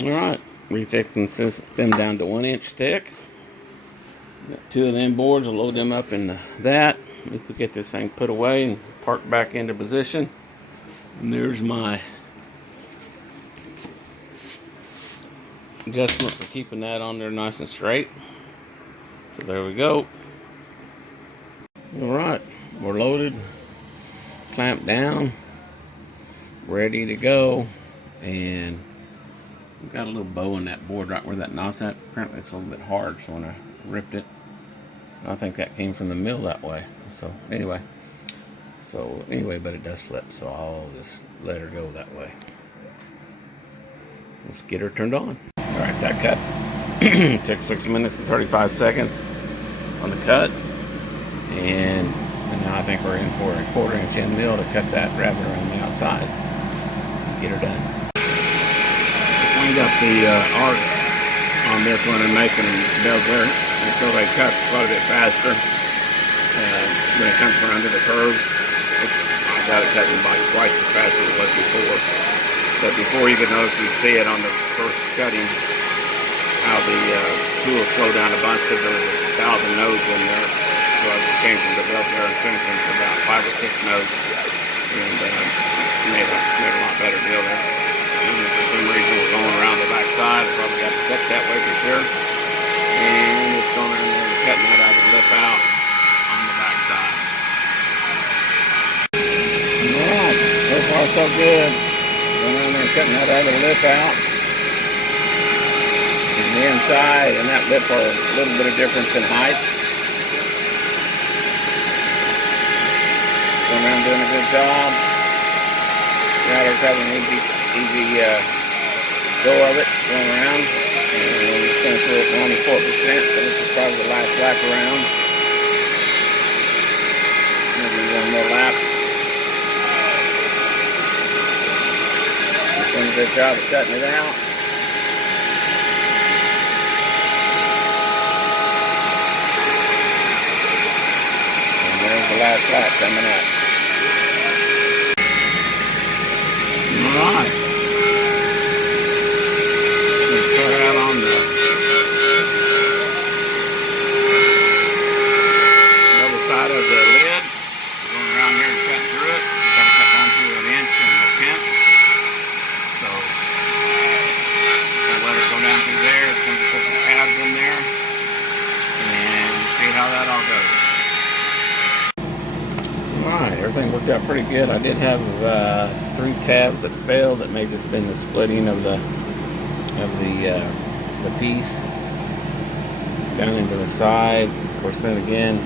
Alright, refixing them down to 1 inch thick. Got 2 of them boards. I'll load them up in that. Let me get this thing put away and park back into position. And there's my adjustment for keeping that on there nice and straight. So there we go. Alright, we're loaded, clamped down, ready to go. And we've got a little bow in that board right where that knot's at. Apparently it's a little bit hard, so when I ripped it, I think that came from the mill that way. So anyway, but it does flip, so I'll just let her go that way. Let's get her turned on. Alright, that cut took 6 minutes and 35 seconds on the cut. And now I think we're in for a 1/4 inch end mill to cut that rabbit around the outside. Let's get her done. Cleaned up the arcs on this one and making them bezier, and so they cut quite a bit faster when it comes from under the curves. I got it cutting like twice as fast as it was before. But before you can notice, we see it on the first cutting how the tool slowed down a bunch because there was 1,000 nodes in there. So I was changing the bezier and finishing to about 5 or 6 nodes, and made a lot better deal there. And for some reason we're going around the back side. I probably got to cut that way for sure. And it's going in there and cutting that out of the lip out on the back side. Alright, so far so good. Going around there and cutting that out of the lip out. And the inside and that lip are a little bit of difference in height. Going around doing a good job. Riders having an easy go of it, going around. And it's going through at 94%, so this is probably the last lap around. Maybe one more lap. It's doing a good job of cutting it out. And there's the last lap coming up. Alright. Let's cut out on the other side of the lid. Going around here and cutting through it. Got to cut down to 1 inch and 1/10. So I'll let her go down through there. It's going to put some tabs in there and see how that all goes. Alright, everything worked out pretty good. I did have 3 tabs that failed. That may have just been the splitting of the piece down into the side. Of course, then again,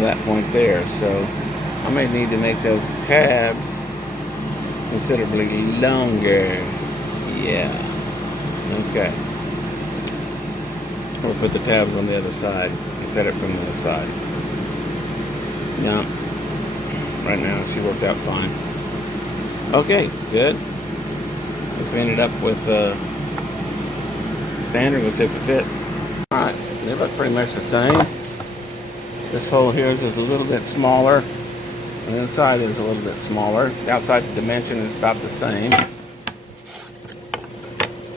that point there. So I may need to make those tabs considerably longer. Yeah. Okay. We'll put the tabs on the other side and set it from the other side. Yeah. Right now, she worked out fine. Okay, good. We cleaned it up with sander. We'll see if it fits. Alright, they look pretty much the same. This hole here is just a little bit smaller. The inside is a little bit smaller. The outside dimension is about the same.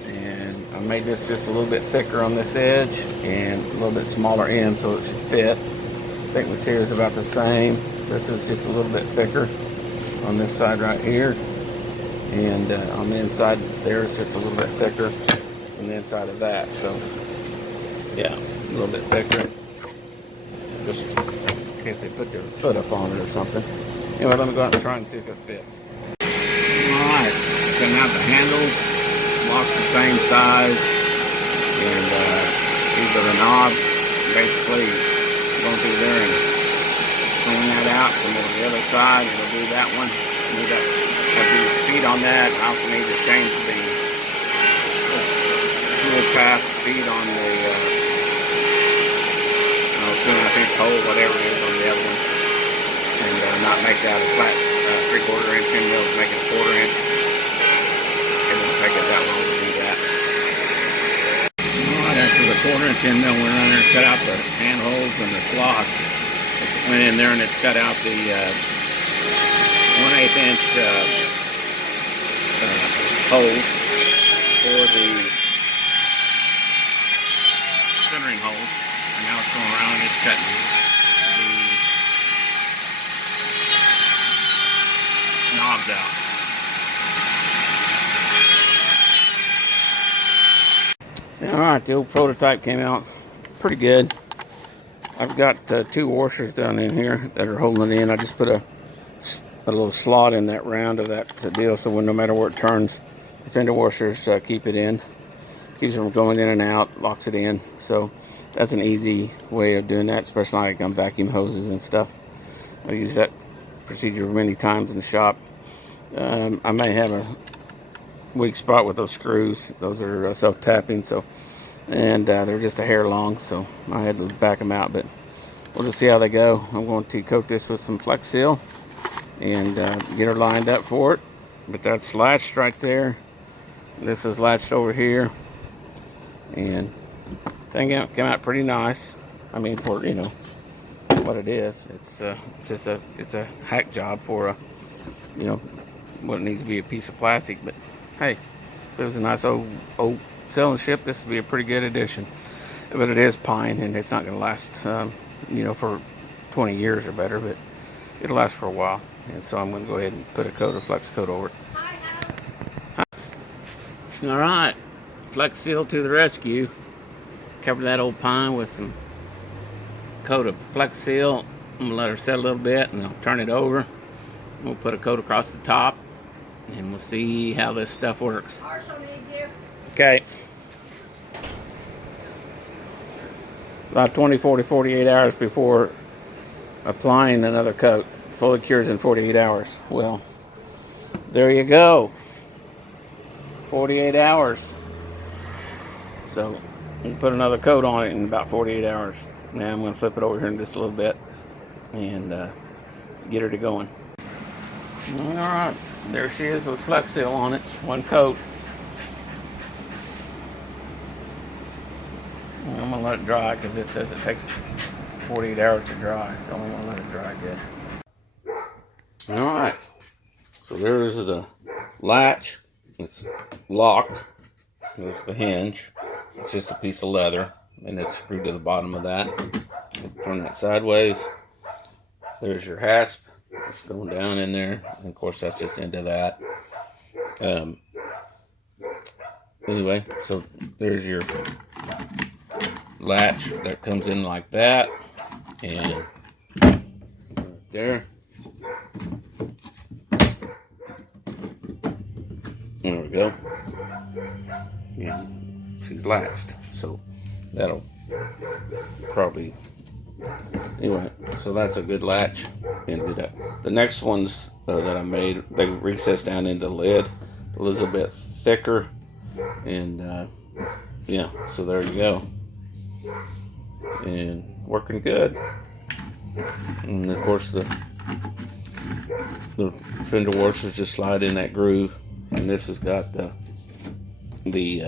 And I made this just a little bit thicker on this edge and a little bit smaller end so it should fit. Thickness here is about the same. This is just a little bit thicker on this side right here. And on the inside there is just a little bit thicker on the inside of that. So, yeah, a little bit thicker. Just in case they put their foot up on it or something. Anyway, let me go out and try and see if it fits. Alright, cutting out the handle. Locks the same size. And these are the knobs. Basically, going through there and clean that out, come over to the other side, and we'll do that one. Need to have the speed on that. I also need to change the tool path speed on the 2.5 inch hole, whatever it is on the other one, and not make that a flat 3/4 inch end mill, make it a 1/4 inch. It won't take it that long to do that. Alright, after the 1/4 inch end mill, we're running there to cut out the handholds and the slots. Went in there and it's cut out the 1/8 inch hole for the cutting the knobs out. Alright, the old prototype came out pretty good. I've got 2 washers down in here that are holding it in. I just put a little slot in that round of that deal, so when no matter where it turns, the fender washers keep it in. Keeps it from going in and out, locks it in. So that's an easy way of doing that, especially like on vacuum hoses and stuff. I use that procedure many times in the shop. I may have a weak spot with those screws. Those are self-tapping, and they're just a hair long, so I had to back them out, but we'll just see how they go. I'm going to coat this with some Flex Seal and get her lined up for it. But that's latched right there. This is latched over here, and thing came out pretty nice. I mean, for what it is, it's a hack job for what needs to be a piece of plastic. But hey, if it was a nice old sailing ship, this would be a pretty good addition. But it is pine, and it's not going to last for 20 years or better, but it'll last for a while. And so I'm going to go ahead and put a coat of Flex Coat over it. All right, Flex Seal to the rescue. Cover that old pine with some coat of Flex Seal. I'm going to let her set a little bit, and I'll turn it over. We'll put a coat across the top, and we'll see how this stuff works. Okay. About 24 to 48 hours before applying another coat. Fully cures in 48 hours. Well, there you go. 48 hours. So we'll put another coat on it in about 48 hours. Now I'm going to flip it over here in just a little bit and get her to going. All right, there she is with Flex Seal on it. One coat. I'm going to let it dry because it says it takes 48 hours to dry, so I'm going to let it dry good. All right, so there's the latch. It's locked. There's the hinge. It's just a piece of leather, and it's screwed to the bottom of that. Turn that sideways. There's your hasp. It's going down in there, and of course that's just into that. Anyway, so there's your latch that comes in like that, and right there. There we go. And she's latched, so that'll probably, anyway, so that's a good latch. And do that. The next ones that I made, they recess down into the lid a little bit thicker, and yeah, so there you go, and working good. And of course the fender washers just slide in that groove, and this has got there we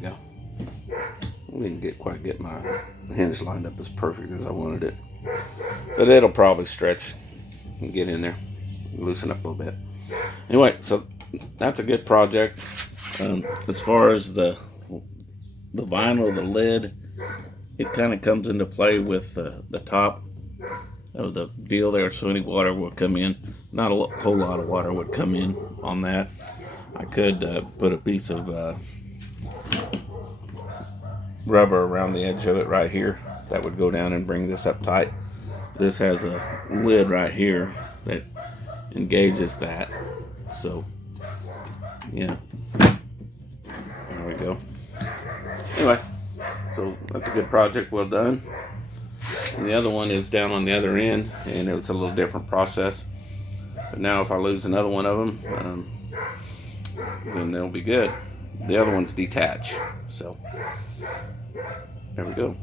go. I didn't quite get my hinge lined up as perfect as I wanted it, but it'll probably stretch and get in there, loosen up a little bit. Anyway, so that's a good project. As far as the vinyl, the lid, it kind of comes into play with the top of the deal there, so any water will come in. Not a whole lot of water would come in on that. I could put a piece of rubber around the edge of it right here. That would go down and bring this up tight. This has a lid right here that engages that. So, yeah. There we go. Anyway, so that's a good project, well done. And the other one is down on the other end, and it was a little different process. But now if I lose another one of them, then they'll be good. The other one's detached. So, there we go.